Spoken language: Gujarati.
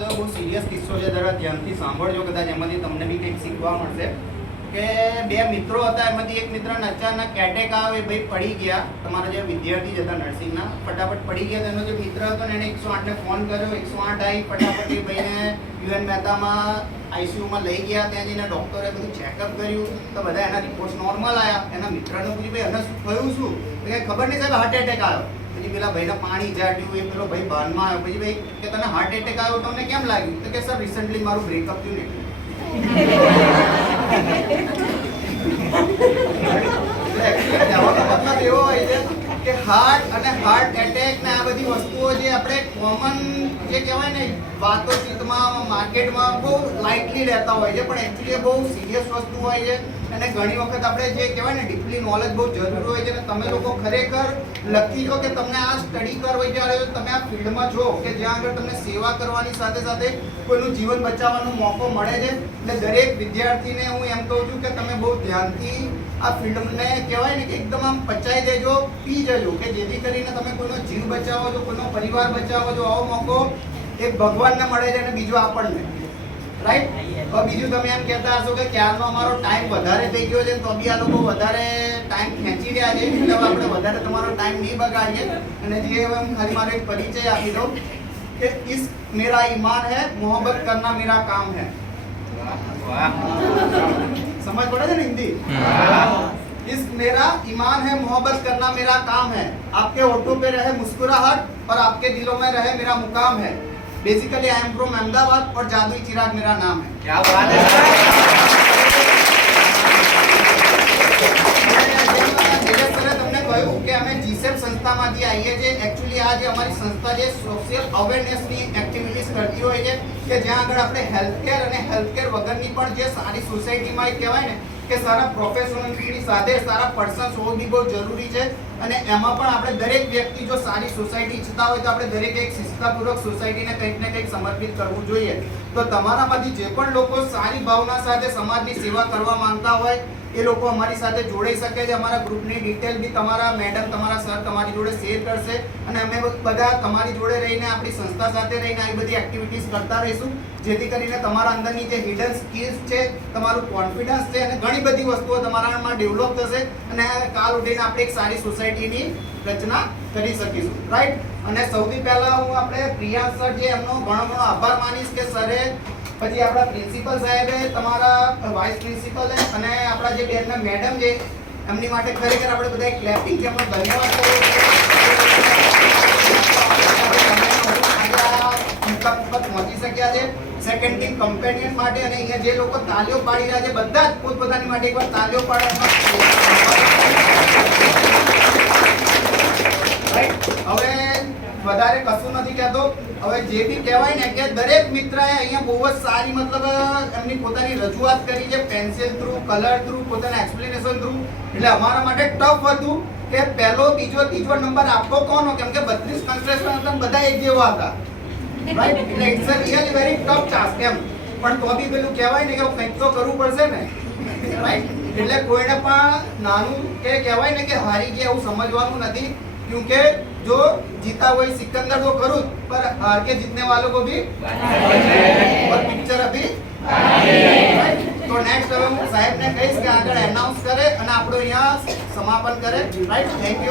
બહુ સિરિયસ કિસ્સો છે, જરા ધ્યાનથી સાંભળજો, કદાચ એમાંથી તમને બી કંઈક શીખવા મળશે. કે બે મિત્રો હતા, એમાંથી એક મિત્રને અચાનક એટેક આવે, ભાઈ પડી ગયા. તમારા જે વિદ્યાર્થી જ હતા નર્સિંગના, ફટાફટ પડી ગયા. તેનો જે મિત્ર હતો ને એને 108 ને ફોન કર્યો. 108 આવી ફટાફટ એ ભાઈને યુએન મહેતામાં આઈસીયુમાં લઈ ગયા. ત્યાં જઈને ડૉક્ટરે બધું ચેકઅપ કર્યું તો બધા એના રિપોર્ટ નોર્મલ આવ્યા. એના મિત્રને પૂછ્યું, ભાઈ એને શું થયું, શું? કંઈ ખબર નહીં સાહેબ, હાર્ટ એટેક આવ્યો. પછી પેલા ભાઈને પાણી ઝાડ્યું, એ પેલો ભાઈ બાનમાં આવ્યો. પછી ભાઈ કે તને હાર્ટ એટેક આવ્યો, તમને કેમ લાગ્યું? તો કે સર રિસન્ટલી મારું બ્રેકઅપ થયું ને. મતલબ એવો હોય છે કે હાર્ટ અને હાર્ટ એટેક ને આ બધી વસ્તુઓ જે આપણે કોમન જે કહેવાય ને વાતોચીતમાં માર્કેટમાં બહુ લાઇટલી રહેતા હોય છે, પણ એકચ્યુઅલી બહુ સિરિયસ વસ્તુ હોય છે. અને ઘણી વખત આપણે જે કહેવાય ને ડીપલી નોલેજ બહુ જરૂરી હોય છે. અને તમે લોકો ખરેખર લખી છો કે તમને આ સ્ટડી કરવા જ્યારે તમે આ ફિલ્ડમાં છો કે જ્યાં આગળ તમને સેવા કરવાની સાથે સાથે કોઈનું જીવન બચાવવાનો મોકો મળે છે. એટલે દરેક વિદ્યાર્થીને હું એમ કહું છું કે તમે બહુ ધ્યાનથી આ ફિલ્મને કહેવાય ને કે એકદમ આમ પચાવી દેજો, પી જજો, કે જેથી કરીને તમે કોઈનો જીવ બચાવો છો, કોઈનો પરિવાર બચાવો છો. આવો મોકો એક ભગવાનને મળે છે અને બીજો આપણને, રાઈટ? હવે બીજું તમે એમ કહેતા હશો કે ક્યારનો અમારો ટાઈમ વધારે થઈ ગયો છે, તો બી આ લોકો વધારે ટાઈમ ખેંચી રહ્યા છે, એટલે આપણે વધારે તમારો ટાઈમ નહીં બગાડીએ. અને જે હું ખાલી મારો એક પરિચય આપી દઉં કે ઇસ મેરા ઈમાન હૈ, મોહબ્બત કરના મેરા કામ હૈ. समझ पड़ा है ना हिंदी? इस मेरा ईमान है, मोहब्बत करना मेरा काम है. आपके होठों पे रहे मुस्कुराहट और आपके दिलों में रहे मेरा मुकाम है. Basically I am from Ahmedabad और जादुई चिराग मेरा नाम है. क्या बात है. તમને કહ્યું કે અમે જીસેપ સંસ્થામાંથી આવીએ છીએ. એકચ્યુઅલી આ જે અમારી સંસ્થા જે સોશિયલ અવેરનેસની એક્ટિવિટીઝ કરતી હોય છે કે જ્યાં આગળ આપણે હેલ્થકેર અને હેલ્થકેર વગરની પણ જે સારી સોસાયટીમાં એક કહેવાય ને કે સારા પ્રોફેશનલ્સની સાથે સારા પર્સન્સ હોવું બી બહુ જરૂરી છે. અને એમાં પણ આપણે દરેક વ્યક્તિ જો સારી સોસાયટી ઈચ્છતા હોય તો આપણે દરેક એક શિસ્તાપૂર્વક સોસાયટીને કંઈક ને કંઈક સમર્પિત કરવું જોઈએ. તો તમારામાંથી જે પણ લોકો સારી ભાવના સાથે સમાજની સેવા કરવા માંગતા હોય એ લોકો અમારી સાથે જોડાઈ શકે છે. અમારા ગ્રુપની ડિટેલ બી તમારા મેડમ, તમારા સર તમારી જોડે શેર કરશે. અને અમે બધા તમારી જોડે રહીને આપણી સંસ્થા સાથે રહીને આવી બધી એક્ટિવિટીઝ કરતા રહીશું, જેથી કરીને તમારા અંદરની જે હિડન સ્કિલ્સ છે, તમારું કોન્ફિડન્સ છે અને ઘણી બધી વસ્તુઓ તમારામાં ડેવલપ થશે. અને કાલ ઉઠીને આપણે એક સારી સોસાયટીની રચના કરી શકીશું, રાઈટ? અને સૌથી પહેલા હું આપણે પ્રિયાંશ સર જે એમનો ઘણો આભાર માનીશ કે સરે, પછી આપણા પ્રિન્સિપલ સાહેબે, તમારા વાઇસ પ્રિન્સિપલ અને આપણા જે બેનના મેડમ છે એમની માટે ખરેખર આપણે બધા ક્લેપિંગ કે એમનો ધન્યવાદ કરવો પહોંચી શક્યા છે. સેકન્ડ ટીમ કમ્પેનિયન માટે અને અહીંયા જે લોકો તાલીઓ પાડી રહ્યા છે બધા જ પોતપોતાની માટે એકવાર તાલીઓ પાડવા. હવે વધારે કશું નથી કહેતો. હવે જે બી કહેવાય ને કે દરેક મિત્રએ અહીંયા બહુ જ સારી મતલબ એમની પોતાની રજૂઆત કરી છે, પેન્સિલ થ્રુ, કલર થ્રુ, પોતાના એક્સપ્લેનેશન થ્રુ. એટલે અમારા માટે ટફ હતું કે પહેલો, બીજો, ત્રીજો નંબર આપવો કોનો, કેમ કે 32 કન્સ્ટ્રક્શન હતા, બધા એક જેવા હતા, રાઈટ? એટલે it's a really very tough task એમ. પણ તો બી પેલું કહેવાય ને કે કંઈક તો કરવું પડશે ને, રાઈટ? એટલે કોઈને પણ નાનું કે કહેવાય ને કે હારી ગયા એવું સમજવાનું નથી. क्योंकि जो जीता वही सिकंदर तो करूँ, पर हार के जीतने वालों को भी और पिक्चर अभी तो नेक्स्ट હવે હું સાહેબને કહીશ કે આગળ એનાઉન્સ કરે અને આપણો અહીંયા સમાપન કરે, રાઈટ? Thank you.